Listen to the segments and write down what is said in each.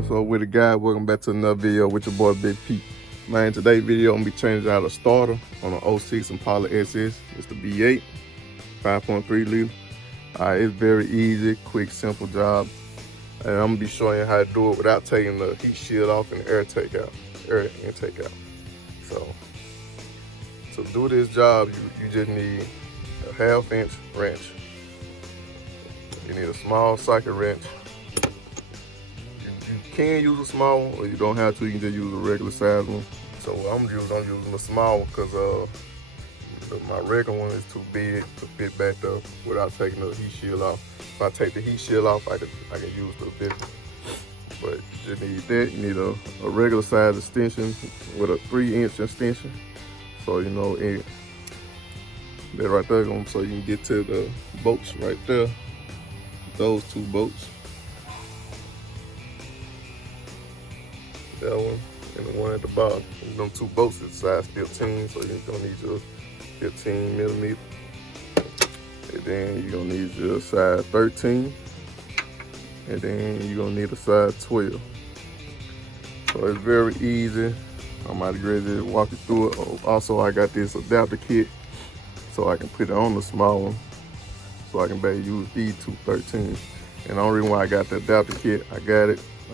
What's up with it, guys? Welcome back to another video with your boy Big P. Man, today's video I'm gonna be changing out a starter on an 06 Impala SS. It's the V8 5.3 liter. It's very easy, quick, simple job, and I'm gonna be showing you how to do it without taking the heat shield off and the air intake out. So to do this job, you just need a 1/2 inch wrench. You need a small socket wrench. You can use a small one, or you don't have to. You can just use a regular size one. So what I'm using a small one because my regular one is too big to fit back up without taking the heat shield off. If I take the heat shield off, I can use the big one. But you need that. You need a regular size extension with a 3-inch extension. So you know that right there, so you can get to the bolts right there. Those 2 bolts. That one and the one at the bottom. And them 2 bolts is size 15, so you're gonna need your 15 millimeter. And then you're gonna need your size 13. And then you're gonna need a size 12. So it's very easy. I'm about to gradually walk you through it. Also, I got this adapter kit, so I can put it on the small one, so I can better use these 2 13. And the only reason why I got the adapter kit, I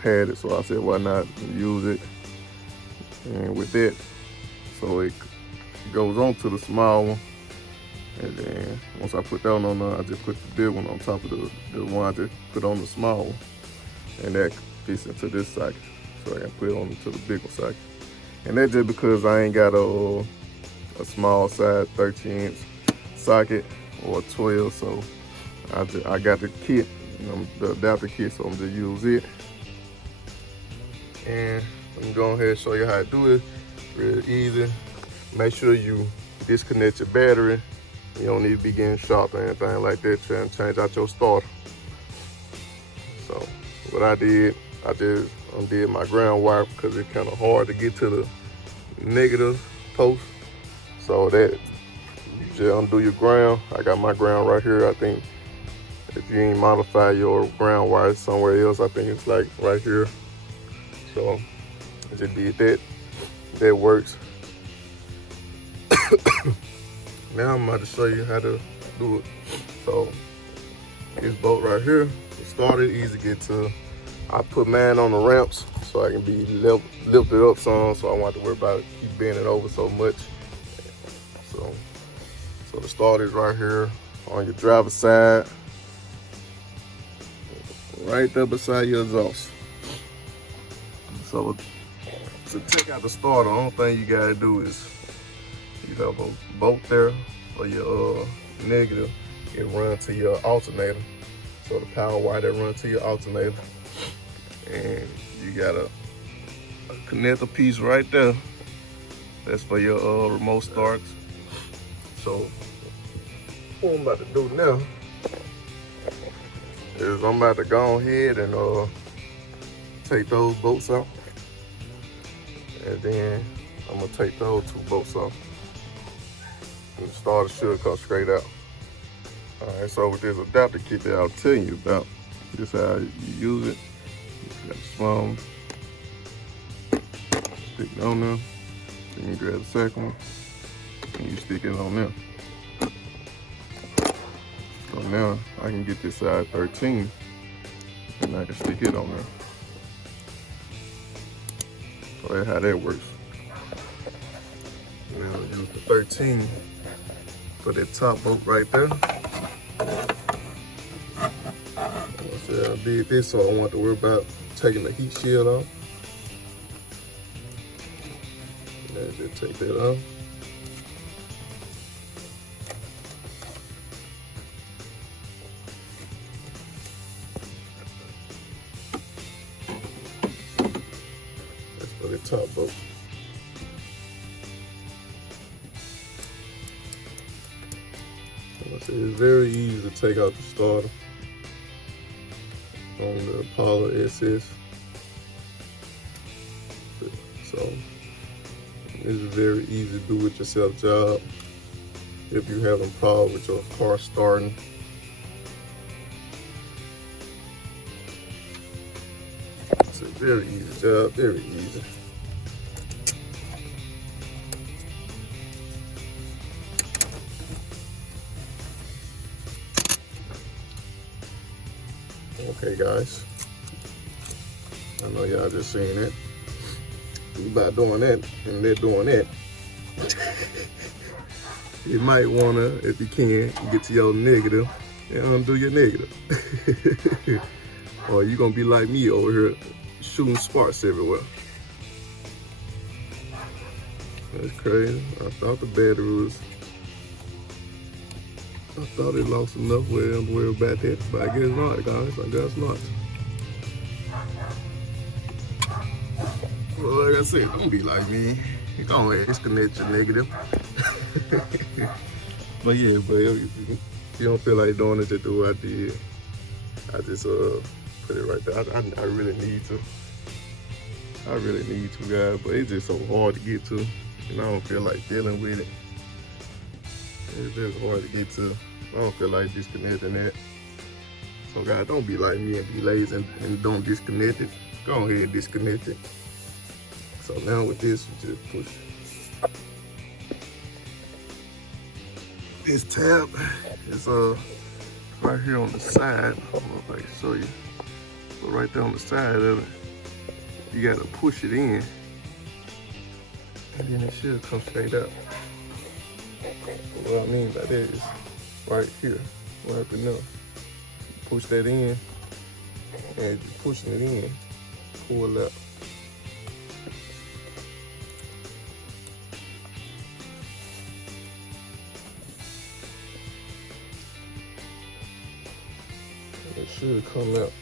had it, so I said, why not use it? And with that, so it goes on to the small one. And then once I put that one on there, I just put the big one on top of the one I just put on the small one. And that fits into this socket, so I can put it on to the bigger socket. And that's just because I ain't got a small size 13-inch socket or 12, so I got the kit, the adapter kit, so I'm just use it. And I'm gonna go ahead and show you how to do it. Real easy. Make sure you disconnect your battery. You don't need to be getting shocked or anything like that, trying to change out your starter. So what I just undid my ground wire because it's kind of hard to get to the negative post. So that you just undo your ground. I got my ground right here. I think if you ain't modify your ground wire somewhere else, I think it's like right here. So I just did that. That works. Now I'm about to show you how to do it. So this bolt right here, the starter, easy to get to. I put mine on the ramps so I can be lifted up some, so I don't have to worry about it, keep bending over so much. So the starter is right here on your driver's side, right there beside your exhaust. So to take out the starter, the only thing you gotta do is you have a bolt there for your negative. It runs to your alternator. So the power wire that runs to your alternator. And you got a connector piece right there. That's for your remote starts. So what I'm about to do now is I'm about to go ahead and take those bolts out. And then I'm gonna take those 2 bolts off. And the starter should come straight out. Alright, so with this adapter kit that I was telling you about, this is how you use it. You got the small one. Stick it on there. Then you grab the second one and you stick it on there. So now I can get this size 13 and I can stick it on there. So that's how that works. Now use the 13 for that top bolt right there. I did this so I don't have to worry about taking the heat shield off. And just take that off. That's for the top bolt. It's very easy to take out the starter on the Impala SS. So it's a very easy do-it-yourself job. If you're having a problem with your car starting, So Very easy job, very easy. Okay, guys. I know y'all just seen it. By doing that and they're doing that, you might wanna, if you can, get to your negative and undo your negative. Or you gonna be like me over here shooting sparks everywhere. That's crazy. I thought the battery was, I thought it lost enough where I'm worried about that, but I guess not, guys. I guess not. Well, like I said, don't be like me. You go ahead, disconnect your negative. But yeah, but if you don't feel like doing it, just do what I did. I just put it right there. I really need to. I really need to, guys, but it's just so hard to get to, and I don't feel like dealing with it. It's just hard to get to. I don't feel like disconnecting that. So guys, don't be like me and be lazy and don't disconnect it. Go ahead and disconnect it. So now with this, you just push this tab. It's right here on the side. I don't know if I can show you, but right there on the side of it, you gotta push it in, and then it should come straight out. What I mean by that is right here, right there. Push that in, and you're pushing it in, pull up. It should come out.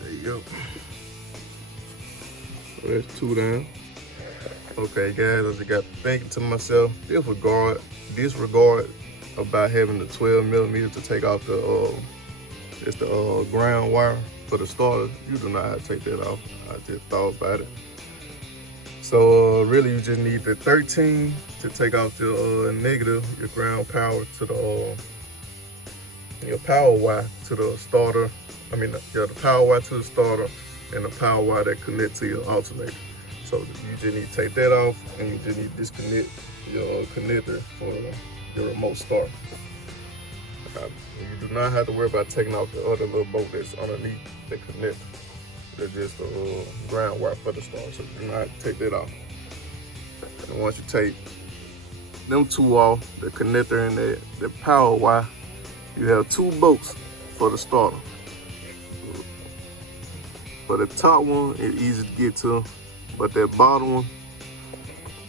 There you go. So that's 2 down. Okay, guys, I just got thinking to myself, disregard about having the 12mm to take off the ground wire for the starter. You do not have to take that off. I just thought about it. So really, you just need the 13 to take off your negative, your ground power to the your power wire to the starter. I mean, the power wire to the starter and the power wire that connect to your alternator. So you just need to take that off, and you just need to disconnect your connector for your remote start. You do not have to worry about taking off the other little bolt that's underneath the connector. They're just the ground wire for the starter, so you do not take that off. And once you take them 2 off, the connector and the power wire, you have 2 bolts for the starter. For the top one, it's easy to get to, but that bottom one,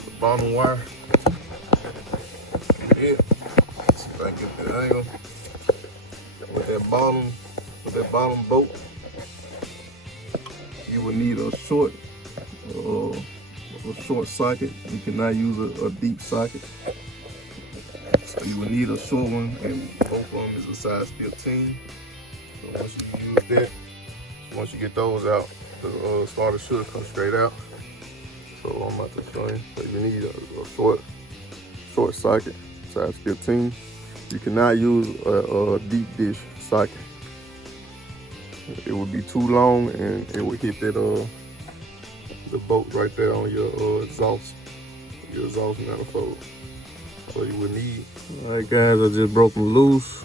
the bottom wire, yeah, let's see if I can get that angle. With that bottom bolt, you will need a short socket. You cannot use a deep socket. So you will need a short one, and both of them is a size 15. So once you use that, once you get those out, the starter should come straight out. So I'm about to show you. So you need a short socket, size 15. You cannot use a deep dish socket. It would be too long, and it would hit that the bolt right there on your exhaust manifold. So you would need. All right, guys, I just broke them loose.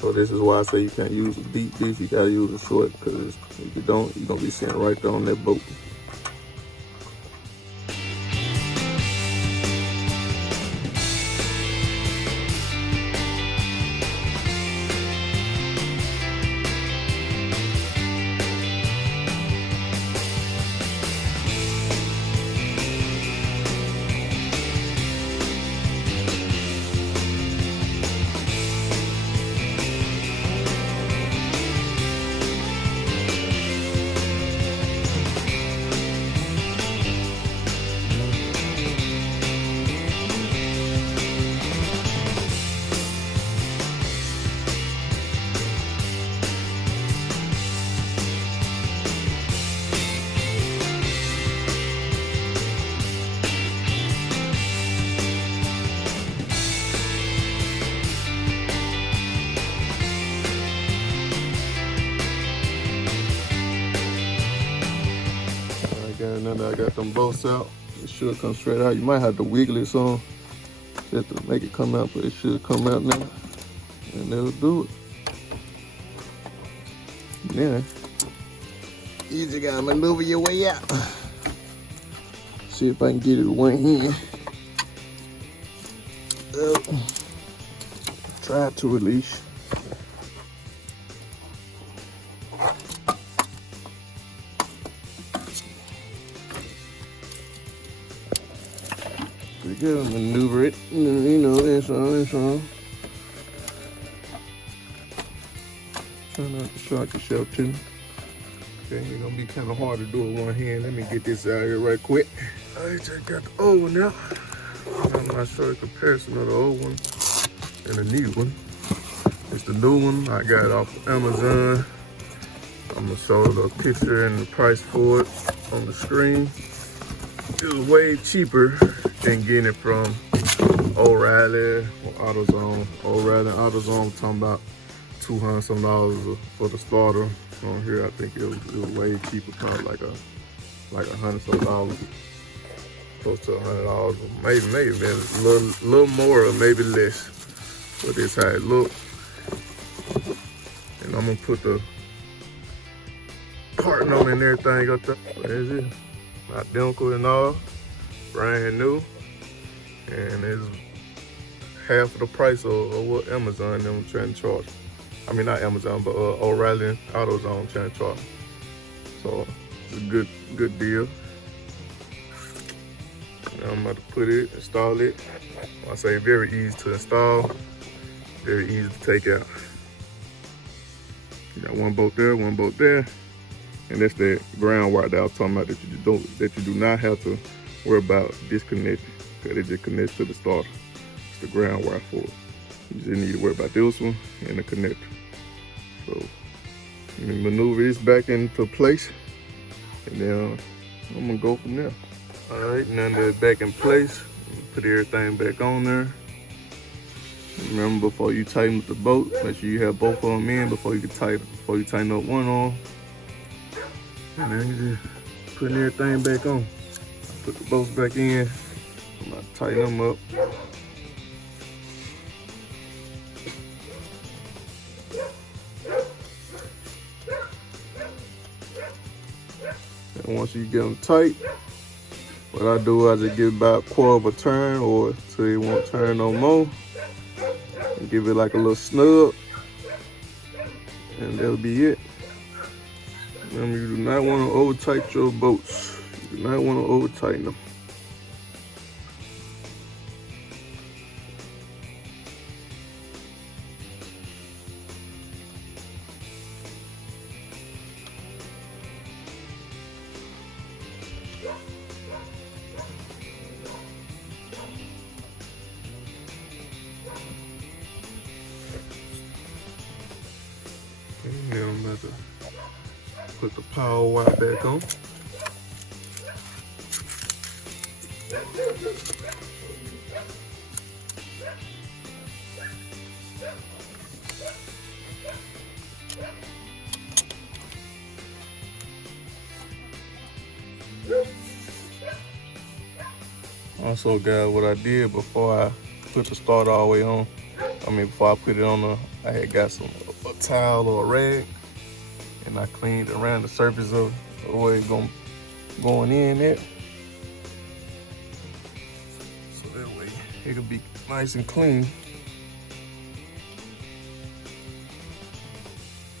So this is why I say you can't use a deep dish. You gotta use a short, because if you don't, you're gonna be sitting right there on that bolt. that I got them bolts out. It should come straight out. You might have to wiggle it some just to make it come out, but it should come out now. And that'll do it. Yeah. You just gotta maneuver your way out. See if I can get it with one hand. Try to release. We gotta maneuver it, you know, this on. Try not to shock yourself too. Okay, it's gonna be kind of hard to do it with one hand. Let me get this out here right quick. I just got the old one out. I'm not sure the comparison of the old one and the new one. It's the new one I got off Amazon. I'm gonna show the picture and the price for it on the screen. It was way cheaper than getting it from O'Reilly or AutoZone. O'Reilly and AutoZone, talking about $200 some for the starter. On here, I think it was way cheaper, probably like $100 some, close to $100, maybe a little more or maybe less. But this how it look. And I'm gonna put the carton on and everything up there. There's it. Identical and all, brand new, and it's half of the price of what Amazon them trying to charge. I mean, not Amazon, but O'Reilly and AutoZone trying to charge. So it's a good deal. Now I'm about to put it, install it. I say very easy to install, very easy to take out. You got one bolt there, and that's the ground wire that I was talking about that you do not have to worry about disconnecting, because it just connects to the starter. It's the ground wire for it. You just need to worry about this one and the connector. So let me maneuver this back into place, and then I'm gonna go from there. All right, now that it's back in place, put everything back on there. Remember, before you tighten up the bolt, make sure you have both of them in before you tighten up one on. And then you just putting everything back on. Put the bolts back in. I'm gonna tighten them up. And once you get them tight, what I do, I just give it about a quarter of a turn or till it won't turn no more. And give it like a little snug. And that'll be it. Remember, you do not want to over tighten your bolts. You do not want to over tighten them. And then I'm about to put the power wire back on. Also, guys, what I did before I put the starter all the way on, before I put it on, I had got a towel or a rag, and I cleaned around the surface of where it's going in there. So that way it'll be nice and clean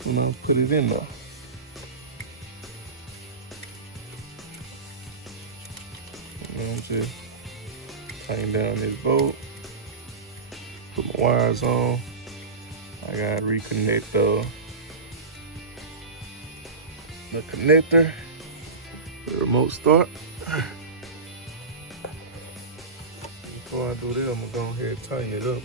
when I put it in there. And just tighten down this bolt, put my wires on. I gotta reconnect the connector, the remote start. Before I do that, I'm gonna go ahead and tighten it up.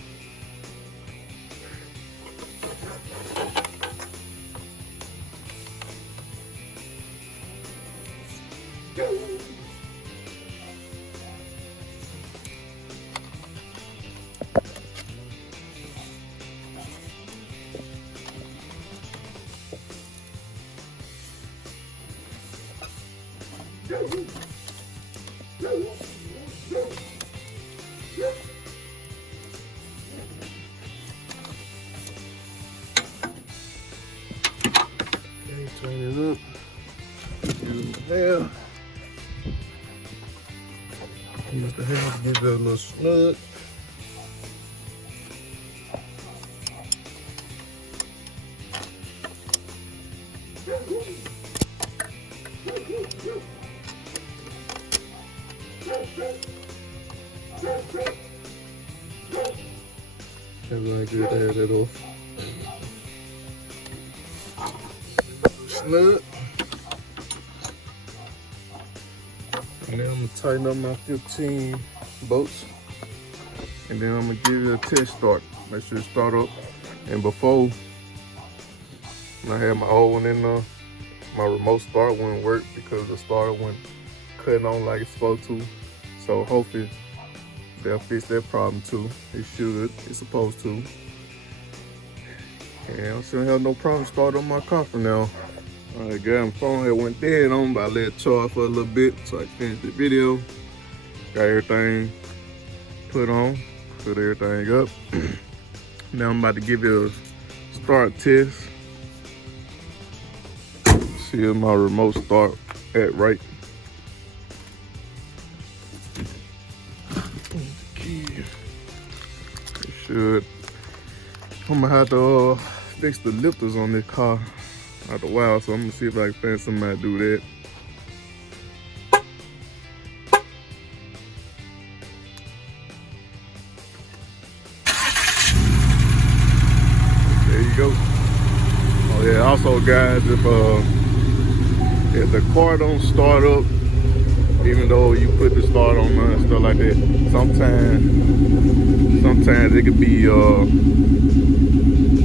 Give it a little snug. Everything good to have that off. Snug. And then I'm gonna tighten up my 15 bolts. And then I'm gonna give it a test start. Make sure it start up. And before, when I had my old one in there, my remote start wouldn't work because the starter wasn't cutting on like it's supposed to. So hopefully they'll fix that problem too. It should, it's supposed to. And I shouldn't have no problem starting on my car from now. Alright guys, my phone had went dead on, but I let it charge for a little bit so I can finish the video. Got everything put on, put everything up. Now I'm about to give it a start test. See if my remote start at right. It should. I'm gonna have to fix the lifters on this car after a while, so I'm gonna see if I can find somebody to do that. There you go. Oh yeah, also guys, if the car don't start up, even though you put the start on and stuff like that, sometimes it could be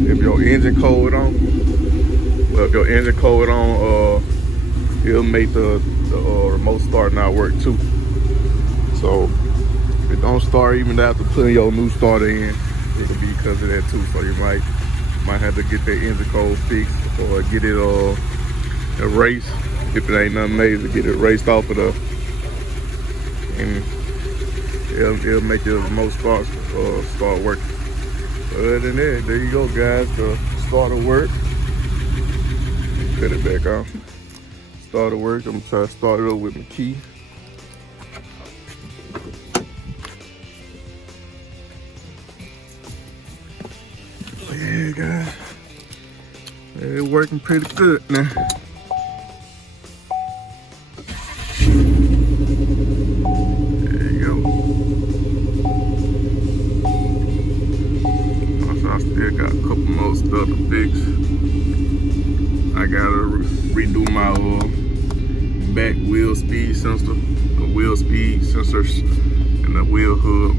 if your engine code on. Well, if your engine code on, it'll make the remote start not work too. So if it don't start even after putting your new starter in, it could be because of that too. So you might have to get that engine code fixed or get it erased. If it ain't nothing major, get it erased off of the, and it'll make your remote start working. Other than that, there you go guys, the starter work. Cut it back off. Starter work. I'm gonna try to start it up with my key. Yeah guys, it's working pretty good now. I still got a couple more stuff to fix. I gotta redo my back wheel speed sensor, the wheel speed sensors, and the wheel hub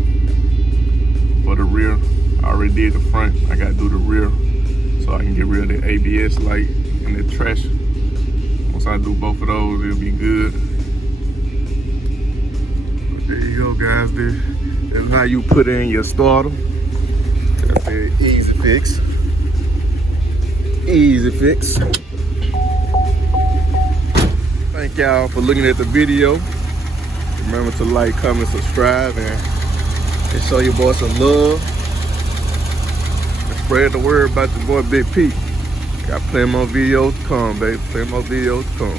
for the rear. I already did the front. I gotta do the rear so I can get rid of the ABS light and the trash. Once I do both of those, it'll be good. But there you go, guys. This is how you put in your starter. That's an easy fix. Easy fix. Thank y'all for looking at the video. Remember to like, comment, subscribe, and show your boy some love. And spread the word about your boy Big P. Got plenty more videos to come, baby. Plenty more videos to come.